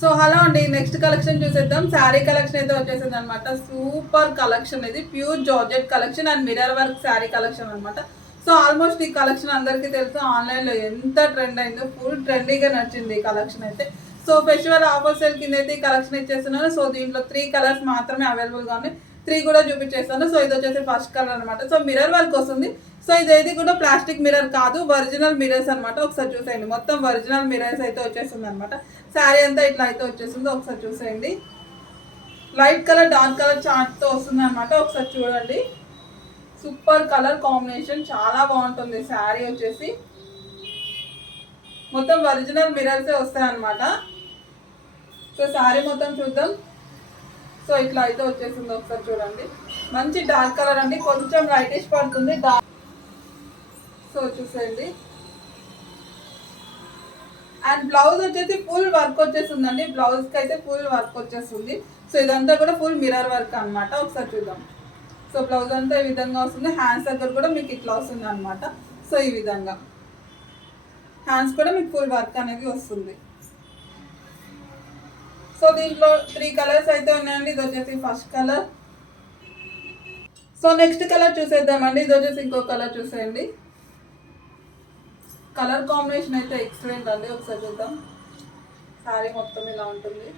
So hello అండి, next collection చూసేద్దాం. Sari collection అయితే వచ్చేసింది అనమాట. సూపర్ కలెక్షన్, ఇది pure georgette collection and mirror work sari collection అనమాట. సో ఆల్మోస్ట్ ఈ కలెక్షన్ అందరికీ తెలుసు, ఆన్లైన్లో ఎంత ట్రెండ్ అయిందో, ఫుల్ ట్రెండీగా నచ్చింది ఈ కలెక్షన్ అయితే. సో ఫెస్టివల్ ఆఫర్ సేల్ కింద అయితే ఈ కలెక్షన్ ఇచ్చేస్తున్నాను. సో దీంట్లో 3 కలర్స్ మాత్రమే అవైలబుల్గా ఉన్నాయి. 3 కూడా చూపించేస్తాను. సో ఇది వచ్చేసి ఫస్ట్ కలర్ అనమాట. సో మిర్రర్ వర్క్ వస్తుంది. సో ఇదేది కూడా ప్లాస్టిక్ మిర్రర్ కాదు, ఒరిజినల్ మిర్రర్స్ అనమాట. ఒకసారి చూసేయండి, మొత్తం ఒరిజినల్ మిర్రర్స్ అయితే వచ్చేస్తుంది అనమాట. శారీ అంతా ఇట్లా అయితే వచ్చేసిందో ఒకసారి చూసేయండి. లైట్ కలర్ డార్క్ కలర్ చార్ట్తో వస్తుంది అనమాట. ఒకసారి చూడండి, సూపర్ కలర్ కాంబినేషన్, చాలా బాగుంటుంది. శారీ వచ్చేసి మొత్తం ఒరిజినల్ మిర్రర్సే వస్తాయి అనమాట. సో శారీ మొత్తం చూద్దాం. సో ఇట్లా అయితే వచ్చేసింది, ఒకసారి చూడండి. మంచి డార్క్ కలర్ అండి, కొంచెం లైటిష్ పడుతుంది డార్క్. సో చూసేయండి. అండ్ బ్లౌజ్ వచ్చేసి ఫుల్ వర్క్ వచ్చేస్తుందండి. బ్లౌజ్కి అయితే ఫుల్ వర్క్ వచ్చేస్తుంది. సో ఇదంతా కూడా ఫుల్ మిర్రర్ వర్క్ అనమాట. ఒకసారి చూద్దాం. సో బ్లౌజ్ అంతా ఈ విధంగా వస్తుంది. హ్యాండ్స్ దగ్గర కూడా మీకు ఇట్లా వస్తుంది అనమాట. సో ఈ విధంగా హ్యాండ్స్ కూడా మీకు ఫుల్ వర్క్ అనేది వస్తుంది. సో దీంట్లో 3 కలర్స్ అయితే ఉన్నాయండి. ఇది వచ్చేసి first colour. So next colour చూసేద్దామండి. ఇది వచ్చేసి ఇంకో కలర్ చూసేయండి. కలర్ కాంబినేషన్ అయితే ఎక్సలెంట్ అండి. ఒకసారి చూద్దాం. శారీ మొత్తం ఇలా ఉంటుంది.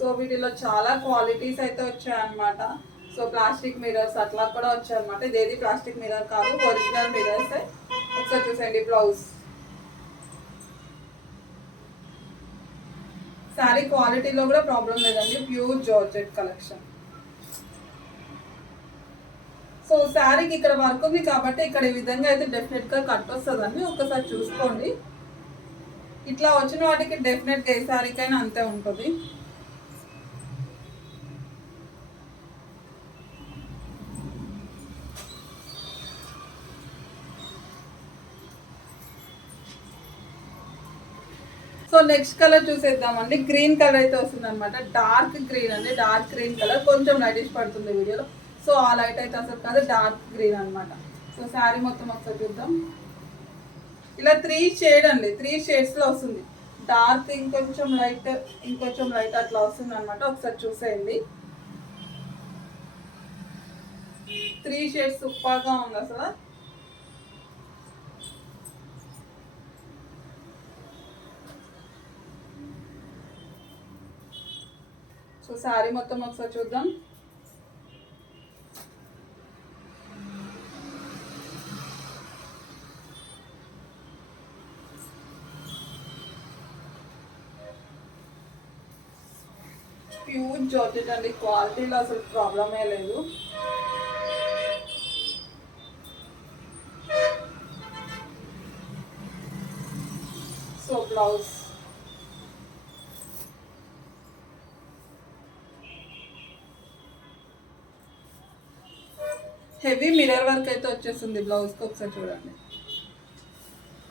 సో వీటిలో చాలా క్వాలిటీస్ అయితే వచ్చాయన్నమాట. సో ప్లాస్టిక్ మిర్రర్స్ అట్లా కూడా వచ్చాయన్నమాట. ఇదేది ప్లాస్టిక్ మిర్రర్ కాదు, ఒరిజినల్ మిర్రర్స్. ఒకసారి చూసేయండి. బ్లౌజ్ శారీ క్వాలిటీలో కూడా ప్రాబ్లం లేదండి, ప్యూర్ జార్జెట్ కలెక్షన్. సో శారీకి ఇక్కడ వర్క్ ఉంది కాబట్టి ఇక్కడ ఈ విధంగా అయితే డెఫినెట్గా కట్ వస్తుందండి. ఒకసారి చూసుకోండి. ఇట్లా వచ్చిన వాటికి డెఫినెట్గా ఏ శారీకైనా అంతే ఉంటుంది. సో నెక్స్ట్ కలర్ చూసేద్దామండి. గ్రీన్ కలర్ అయితే వస్తుంది అనమాట. డార్క్ గ్రీన్ అండి, డార్క్ గ్రీన్ కలర్. కొంచెం లైటిష్ పడుతుంది వీడియోలో. సో ఆ లైట్ అయితే అసలు కాదు, డార్క్ గ్రీన్ అనమాట. సో శారీ మొత్తం ఒకసారి చూద్దాం. ఇలా 3 షేడ్ అండి, 3 షేడ్స్లో వస్తుంది. డార్క్, ఇంకొంచెం లైట్, ఇంకొంచెం లైట్ అట్లా వస్తుంది అనమాట. ఒకసారి చూసేయండి. 3 షేడ్స్ సూపర్గా ఉంది అసలు. సో శారీ మొత్తం ఒకసారి చూద్దాం. ప్యూర్ జార్జెట్ అండి, క్వాలిటీలో అసలు ప్రాబ్లమే లేదు. So blouse heavy mirror work అయితే వచ్చేస్తుంది బ్లౌజ్కి. ఒకసారి చూడండి.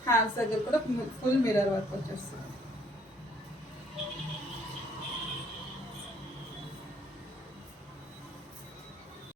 హ్యాండ్స్ దగ్గర కూడా ఫుల్ మిర్రర్ వర్క్ వచ్చేస్తుంది.